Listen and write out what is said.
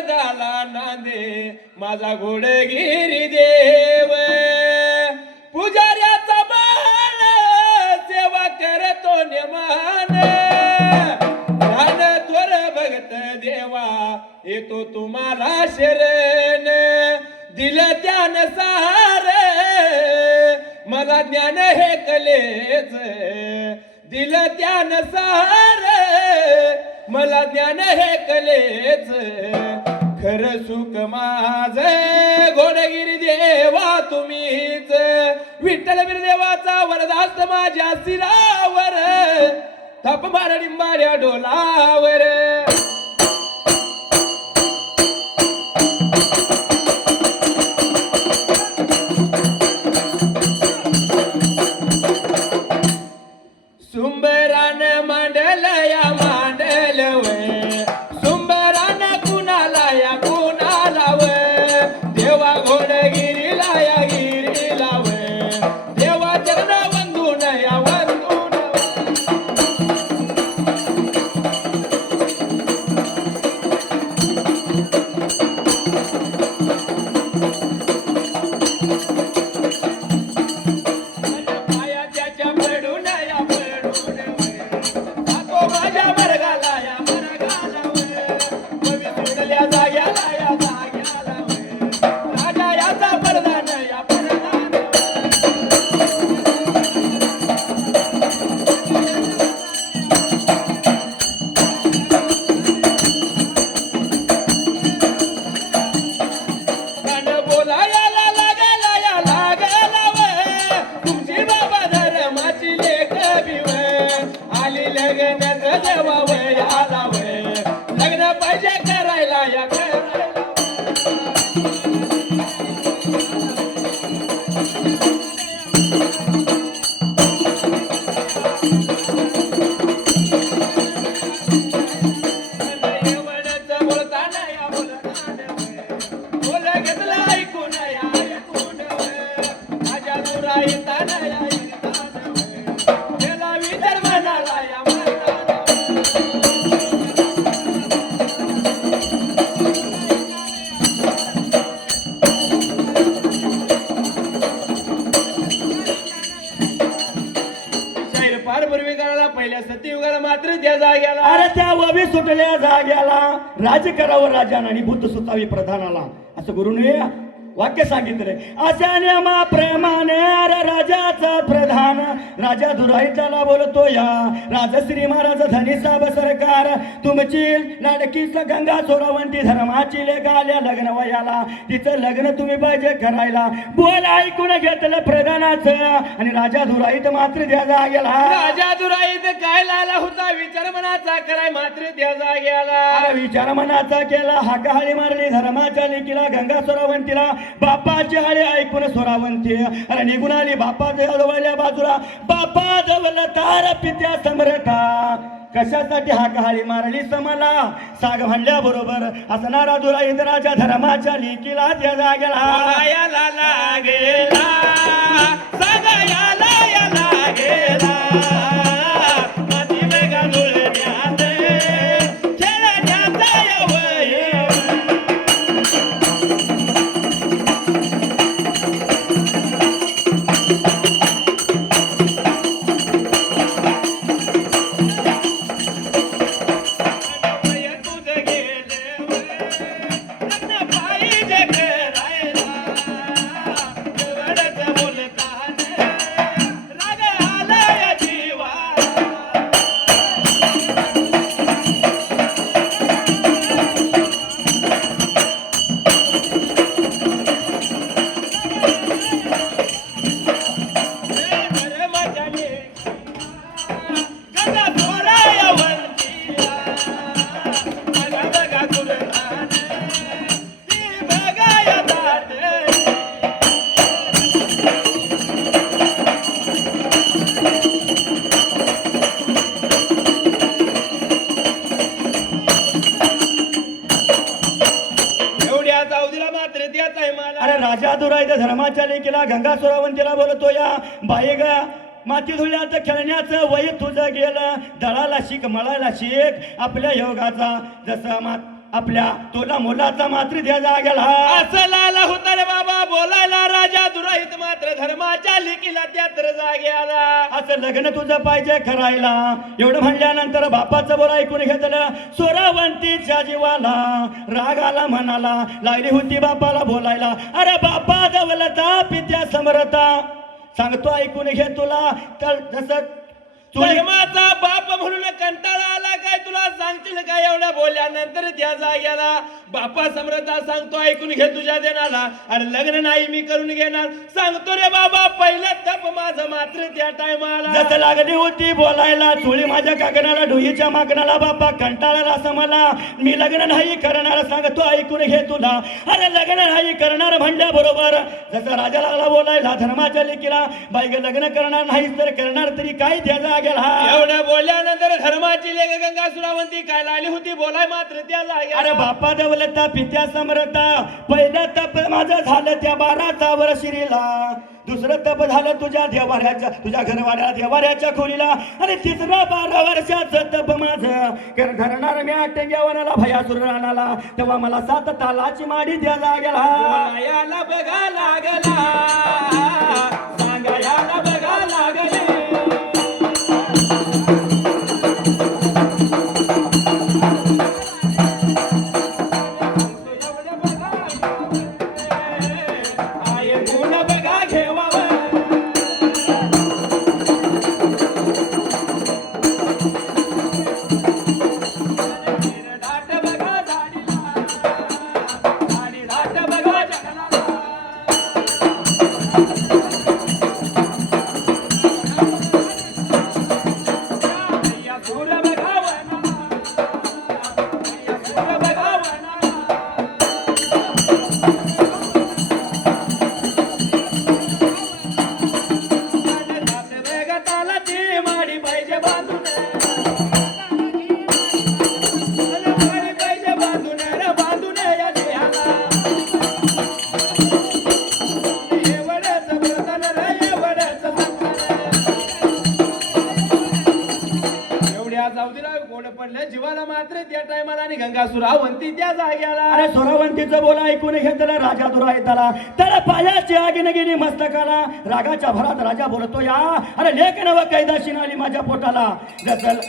वरदाला नांदे माझा घोडगिरी देव पुजाऱ्याचा बाण सेवा करतो नेमान ध्यान थोर भगत देवा येतो तुम्हाला शरण दिलं त्यान सार मला ज्ञान हे कलेच दिलं त्यान सार मला ज्ञान हे कलेच खर सुख माझ घोडगिरी देवा तुम्हीच विठ्ठल देवाचा वरदास्त माझ्या शिरावर थप मार डिंबाऱ्या डोलावर सुंबरान मांडल या मांडल वय सुंबरान कुणाला या कुणाला वय देवा घोडगिरीला या गिरीला वय देवा चरण वंदून या वंदून लग्न पाहिजे करायला या बोलताना या बोल घेतलं ऐकून या ऐकून माझ्या दुरा येताना या त्याला विचार म्हणाला या पहिल्या सत्ययुगाला मात्र त्या जाग्याला अरे त्या ववी सुटल्या जाग्याला राज करावं राजान आणि बुद्ध सुतावी प्रधानाला असं गुरुने वाक्य सांगितले अशा नियमा प्रेमाने अरे राजाचा प्रधान राजा दुराईताला बोलतो या राजश्री महाराज धनी साब सरकार तुमची लाडकी गंगा सोरावंती धर्माची लेख आल्या लग्न वयाला तिचं लग्न तुम्ही पाहिजे करायला बोल ऐकून घेतलं प्रधानाचं आणि राजा दुराईत मात्र द्या जागेला राजा दुराईत काय लाला होता विचार मनाचा कराय मात्र द्या जागेला विचार मनाचा केला हाकाहाळी मारली धर्माच्या लेकीला गंगा सोरावंतीला बापाची हाळे ऐकून सोरावंती अरे निघून आली बापा जवळल्या बाजूला बापा जवळ तार पित्या समरथा कशासाठी हाकाहाळी मारली समला साग म्हणल्या बरोबर असणारा दुरा इंद्राच्या धर्माच्या लेकीला त्या जागेला लागेला सगळ्याला लागेला अरे राजा दुराईच्या धर्माच्या लेकीला गंगा सोरावंतीला बोलतो या बाई ग माती धुळ्याचं खेळण्याचं वय तुझं गेलं दळाला शिक मळायला शिक आपल्या योगाचा जसं आपल्या तोला मुलाचा मात्र त्या जाग्याला असं लाला होता रे बाबा बोलायला राजा दुराहित मात्र धर्माच्या लेकीला त्यात्र जागे आला. असं लग्न तुझं पाहिजे करायला एवढं म्हणल्यानंतर बापाचं बोल ऐकून घेतलं. सोरावंतीच्या जीवाला राग आला म्हणाला लागली होती बापाला बोलायला. अरे बापा जवळता पित्या समरता सांगतो ऐकून घे तुला तर जसं धर्माचा बाप म्हणून कंटाळा आला काय तुला सांगतील काय एवढ्या बोलल्यानंतर त्या जाग्याला बापा समृद्धा सांगतो ऐकून घे तुझ्या देणाला. अरे लग्न नाही मी करून घेणार सांगतो रे बाबा पहिलं तप माझं मात्र त्या टायमाला जसं लागली होती बोलायला चोळी माझ्या काकणाला डोईच्या मागणाला बापा कंटाळाला असं मला मी लग्न नाही करणार सांगतो ऐकून घे तुला. अरे लग्न नाही करणार म्हणल्या बरोबर जसं राजा लागला बोलायला धर्माच्या लेकीला बाई ग लग्न करणार नाहीस तर करणार तरी काय त्याचा एवढ्या बोलल्यानंतर धर्माची लेख गंगा सुरावंती काय लागली होती बोलाय मात्र त्या जाग्याला. अरे बापा देवलता पित्या समरता पहिलं तप माझं झालं त्या 12 वर्षीला. दुसरं तप झालं तुझ्या देवाऱ्याच्या तुझ्या घरवाड्या देवाऱ्याच्या खोलीला. आणि तिसरं 12 वर्षाचं तप माझं कर धरणार मी आटेंग्यावनाला भयासुर राणाला तेव्हा मला 7 तालाची माडी द्या लागला. बोलायला बघा लागला सांगायला बघा लागले. जीवाला मात्र त्या टायमाला आणि गंगा सुरावंती त्या जाग्याला. अरे सुरावंतीचं बोला ऐकून घेतलं राजा दुरायताला त्याला पायाची आगीने गेली मस्तकाला. रागाच्या भरात राजा बोलतो या अरे लेख नव कैदाशी आली माझ्या पोटाला. जसं